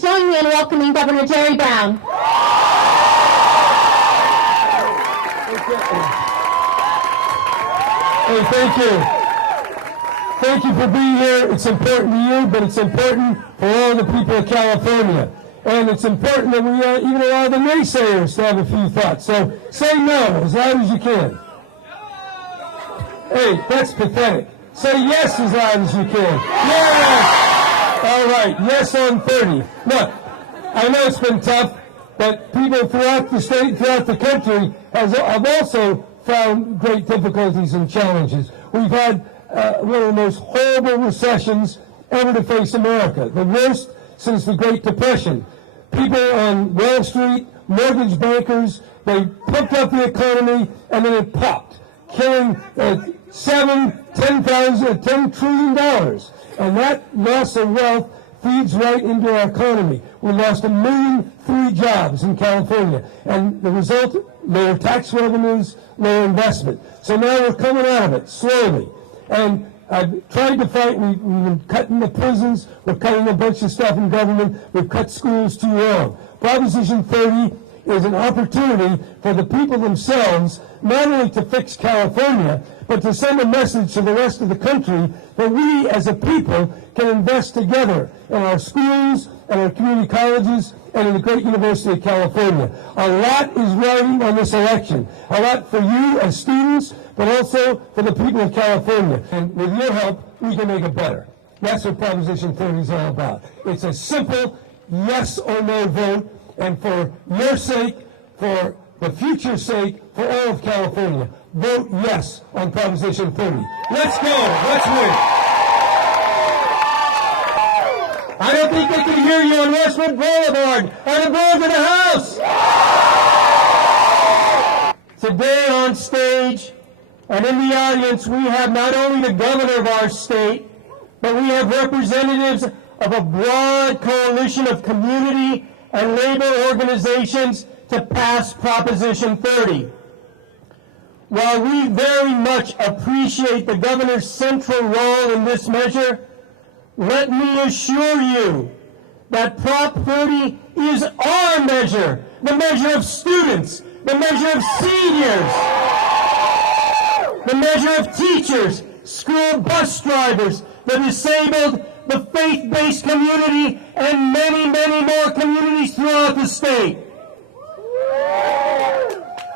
please join me in welcoming Governor Jerry Brown. Hey, thank you. Thank you for being here. It's important to you, but it's important for all the people of California. And it's important that we even allow the naysayers to have a few thoughts. So say no as loud as you can. Hey, that's pathetic. Say yes as loud as you can. Yes! All right, yes on 30. Look, I know it's been tough, but people throughout the state, throughout the country, have also found great difficulties and challenges. We've had one of the most horrible recessions ever to face America, the worst since the Great Depression. People on Wall Street, mortgage bankers, they pumped up the economy and then it popped, killing $10 trillion. And that loss of wealth feeds right into our economy. We lost 1.3 million jobs in California. And the result, lower tax revenues, lower investment. So now we're coming out of it slowly. And I've tried to fight. We've been cutting the prisons. We're cutting a bunch of stuff in government. We've cut schools too long. Proposition 30 is an opportunity for the people themselves not only to fix California, but to send a message to the rest of the country that we as a people can invest together in our schools and our community colleges and in the great University of California. A lot is riding on this election. A lot for you as students, but also for the people of California. And with your help, we can make it better. That's what Proposition 30 is all about. It's a simple yes or no vote, and for your sake, for the future's sake, for all of California, vote yes on Proposition 30. Let's go. Let's win. I don't think they can hear you on Westwood Boulevard. Are the Bruins in the house? Today on stage and in the audience, we have not only the governor of our state, but we have representatives of a broad coalition of community and labor organizations to pass Proposition 30. While we very much appreciate the governor's central role in this measure, let me assure you that Prop 30 is our measure, the measure of students, the measure of seniors, the measure of teachers, school bus drivers, the disabled, the faith-based community, and many, many more communities throughout the state.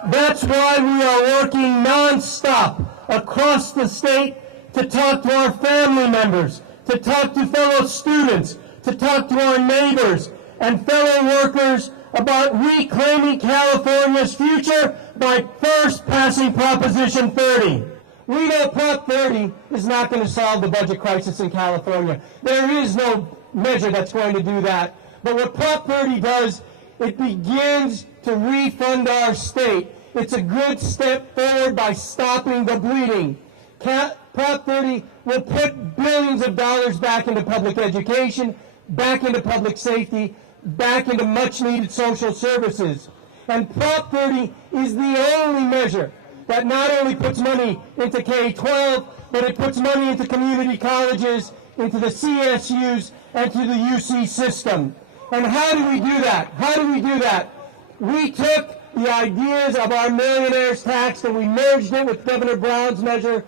That's why we are working non-stop across the state to talk to our family members, to talk to fellow students, to talk to our neighbors and fellow workers about reclaiming California's future by first passing Proposition 30. We know Prop 30 is not going to solve the budget crisis in California. There is no measure that's going to do that. But what Prop 30 does, it begins to refund our state. It's a good step forward by stopping the bleeding. Prop 30 will put billions of dollars back into public education, back into public safety, back into much-needed social services. And Prop 30 is the only measure that not only puts money into K-12, but it puts money into community colleges, into the CSUs, and to the UC system. And how do we do that? How do we do that? We took the ideas of our millionaires tax and we merged it with Governor Brown's measure,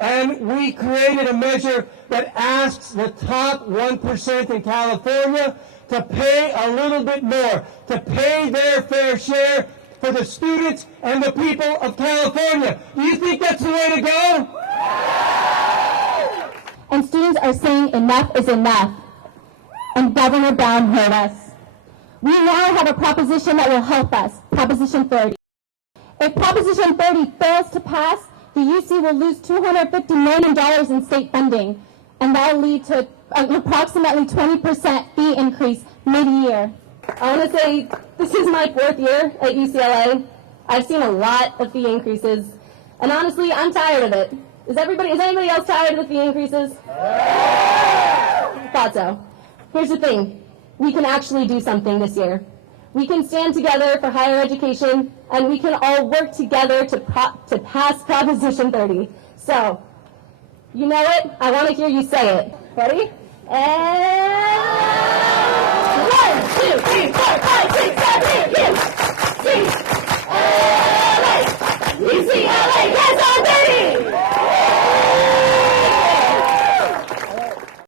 and we created a measure that asks the top 1% in California to pay a little bit more, to pay their fair share for the students and the people of California. Do you think that's the way to go? And students are saying enough is enough. And Governor Brown heard us. We now have a proposition that will help us, Proposition 30. If Proposition 30 fails to pass, the UC will lose $250 million in state funding, and that will lead to an approximately 20% fee increase mid-year. I want to say this is my 4th year at UCLA. I've seen a lot of fee increases, and honestly, I'm tired of it. Is anybody else tired of the fee increases? Thought so. Here's the thing. We can actually do something this year. We can stand together for higher education, and we can all work together to pass Proposition 30. So, you know it. I want to hear you say it. Ready? And